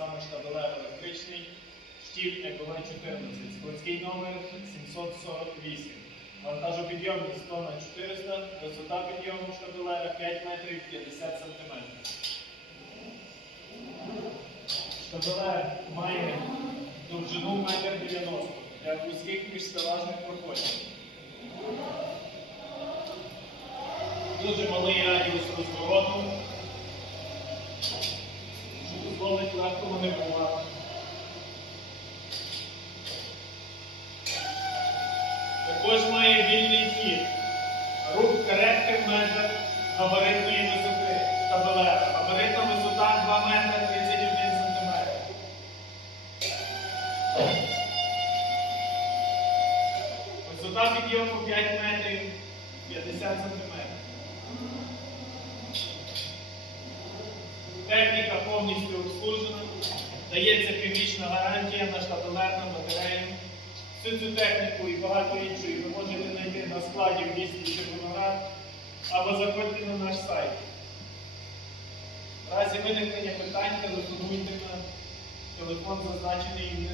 саме штабелер електричний, штів ЕКВ 14, складський номер 748. Вантажопідйомність 100 на 400, висота підйому штабелера 5 метрів 50 сантиметрів. Штабелер має довжину 1,90 м для вузьких міжстелажних проходів. Дуже малий радіус розвороту, що дозволить легко маневрувати. Також має вільний хід. Рух коректив в межах габаритної висоти штабелера. Габаритна висота 2 метри 31 сантиметр. Висота підйому 5 метрів 50 сантиметрів. Повністю обслужено, Дається північна гарантія на штабелерну батарею. Всю цю техніку і багато іншої ви можете знайти на складі в місті Червоноград або заходьте на наш сайт. В разі виникнення питань телефонуйте на телефон, зазначений.